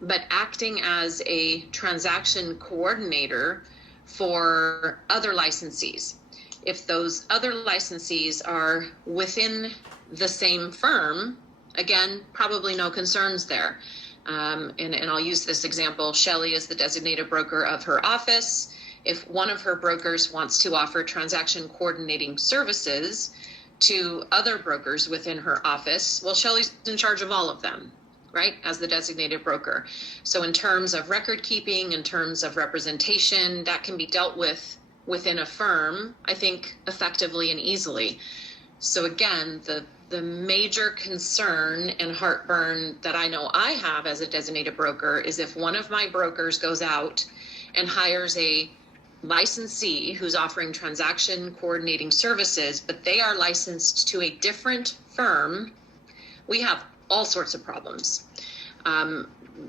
but acting as a transaction coordinator for other licensees. If those other licensees are within the same firm, again, probably no concerns there. And I'll use this example. Shelley is the designated broker of her office. If one of her brokers wants to offer transaction coordinating services to other brokers within her office, well, Shelley's in charge of all of them, right, as the designated broker. So in terms of record keeping, in terms of representation, that can be dealt with within a firm, I think, effectively and easily. So again, the major concern and heartburn that I know I have as a designated broker is if one of my brokers goes out and hires a licensee who's offering transaction coordinating services, but they are licensed to a different firm, we have all sorts of problems.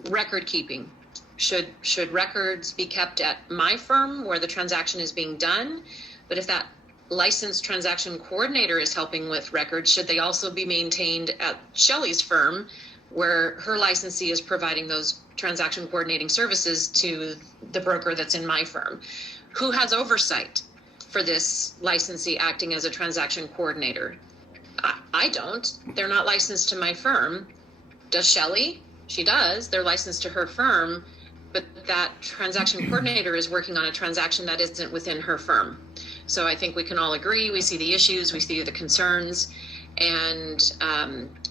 Record keeping. Should records be kept at my firm where the transaction is being done? But if that licensed transaction coordinator is helping with records, should they also be maintained at Shelley's firm where her licensee is providing those transaction coordinating services to the broker that's in my firm? Who has oversight for this licensee acting as a transaction coordinator? I don't. They're not licensed to my firm. Does Shelley? She does. They're licensed to her firm, but that transaction coordinator is working on a transaction that isn't within her firm. So I think we can all agree, we see the issues, we see the concerns, and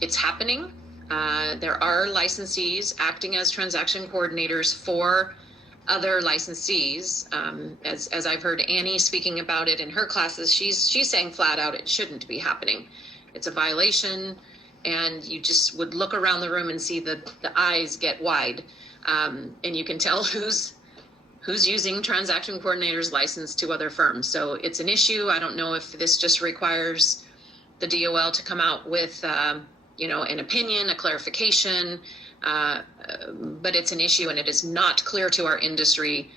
it's happening. There are licensees acting as transaction coordinators for other licensees. As I've heard Annie speaking about it in her classes, she's saying flat out it shouldn't be happening. It's a violation, and you just would look around the room and see the eyes get wide, and you can tell who's using transaction coordinators licensed to other firms. So it's an issue. I don't know if this just requires the DOL to come out with, an opinion, a clarification, but it's an issue, and it is not clear to our industry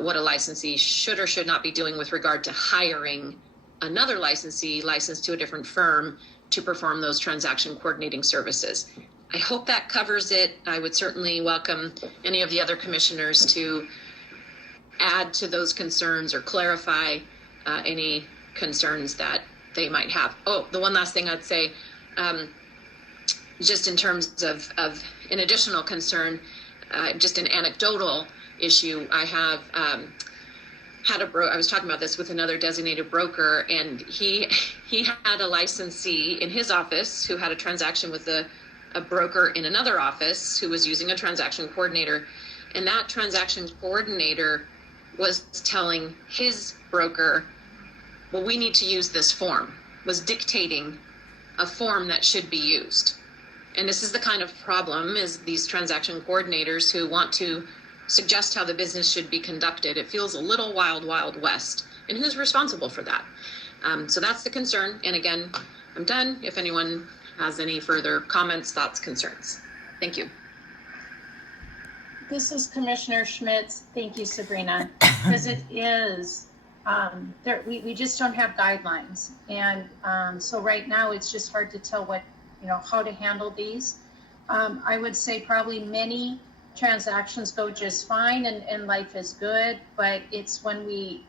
what a licensee should or should not be doing with regard to hiring another licensee licensed to a different firm to perform those transaction coordinating services. I hope that covers it. I would certainly welcome any of the other commissioners to add to those concerns or clarify any concerns that they might have. Oh, the one last thing I'd say, just in terms of an additional concern, just an anecdotal issue. I have I was talking about this with another designated broker, and he had a licensee in his office who had a transaction with a broker in another office who was using a transaction coordinator, and that transaction coordinator was telling his broker, well, we need to use this form, was dictating a form that should be used. And this is the kind of problem, is these transaction coordinators who want to suggest how the business should be conducted. It feels a little wild, wild west. And who's responsible for that? So that's the concern. And again, I'm done. If anyone has any further comments, thoughts, concerns. Thank you. This is Commissioner Schmitz. Thank you, Sabrina. Because it is, we just don't have guidelines. And so right now it's just hard to tell how to handle these. I would say probably many transactions go just fine and life is good, but it's when we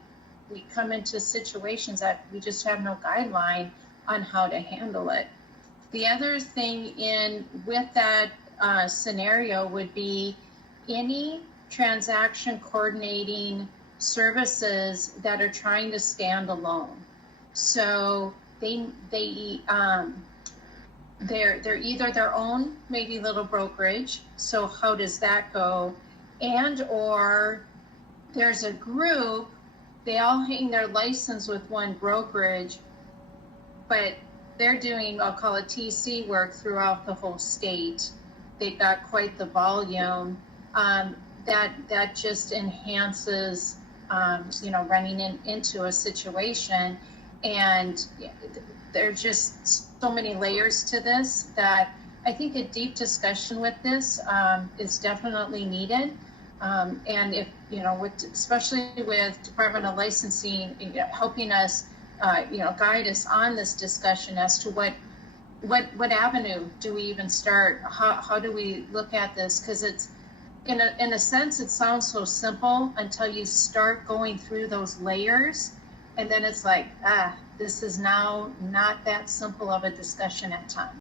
come into situations that we just have no guideline on how to handle it. The other thing with that scenario would be any transaction coordinating services that are trying to stand alone. So they're either their own, maybe little brokerage. So how does that go? And or there's a group, they all hang their license with one brokerage, but they're doing, I'll call it TC work throughout the whole state. They've got quite the volume. That just enhances, running into a situation. And there's just so many layers to this that I think a deep discussion with this is definitely needed. And if, especially with Department of Licensing, helping us, guide us on this discussion as to what avenue do we even start? How do we look at this? Because in a sense, it sounds so simple until you start going through those layers. And then it's like, this is now not that simple of a discussion at times.